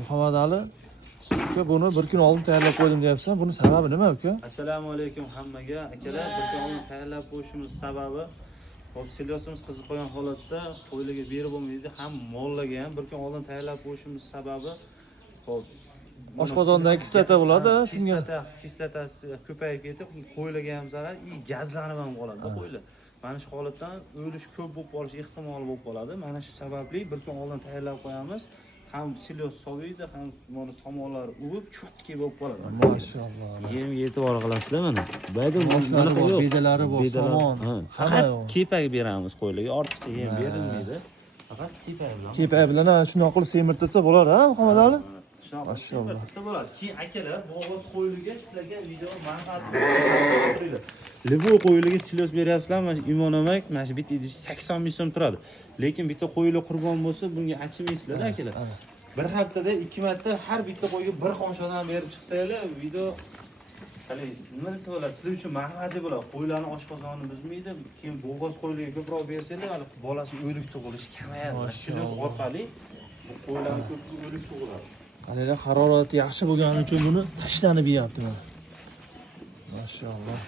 Muhammad Ali, uka buni bir kun oldin tayyorlab qo'ydim deyapsan. Buni sababi nima uka? Assalomu alaykum hammaga. Akalar, bir kun oldin tayyorlab qo'yishimiz sababi hop silyosimiz qizib qolgan holatda qo'ylarga berib bo'lmaydi, ham mollarga ham bir kun oldin tayyorlab qo'yishimiz sababi hop Oshqozondagi kislota bo'ladi, shunga. Kislotasi ko'payib ketib, qo'ylarga ham zarar, gazlanib ham qoladi qo'ylar. Mana shu holatdan o'lish ko'p bo'lib qolish ehtimoli bo'lib qoladi. Mana shu sababli bir kun oldin tayyorlab qo'yamiz. Ham silyos soviydi, ham mana somonlar uvib, cho'tki bo'lib qoladi. Mashalloh. Yemga e'tibor qilasizlar mana. Bayda Boshlari bor, bedalari bor, somon. Faqat kepak beramiz qo'ylarga, ortiqcha yem berilmaydi. Faqat kepak bilan. Kepak bilan shunday qilib semirtirsa bo'ladi, ha, Muhammad Ali? Mashalloh. Qilsa bo'ladi. Keyin akalar, bo'g'oz qo'ylarga sizlarga video manfaat beradi. Libo qo'ylarga silyos beryapsizlar, mana Imon amak, mana shu bitta idish 80 ming so'm turadi. Lekin bitta qo'ylar qurbon bo'lsa, bunga achimaysizlar akalar. Bir haftada 2 marta har bitta qo'yga bir qoshiqdan berib chiqsanglar, video hali nima desa bo'ladi, sizlar uchun manfaatli bo'ladi. Qo'ylarni oshqozoni buzmaydi. Keyin bo'g'oz qo'ylarga ko'proq bersanglar, bolasi o'lik tug'ilishi kamayadi. Silyos orqali qo'ylarni ko'p o'lik tug'iladi. Qaranglar, harorati yaxshi bo'lgani uchun buni tashlanib yeyapti mana. Mashalloh.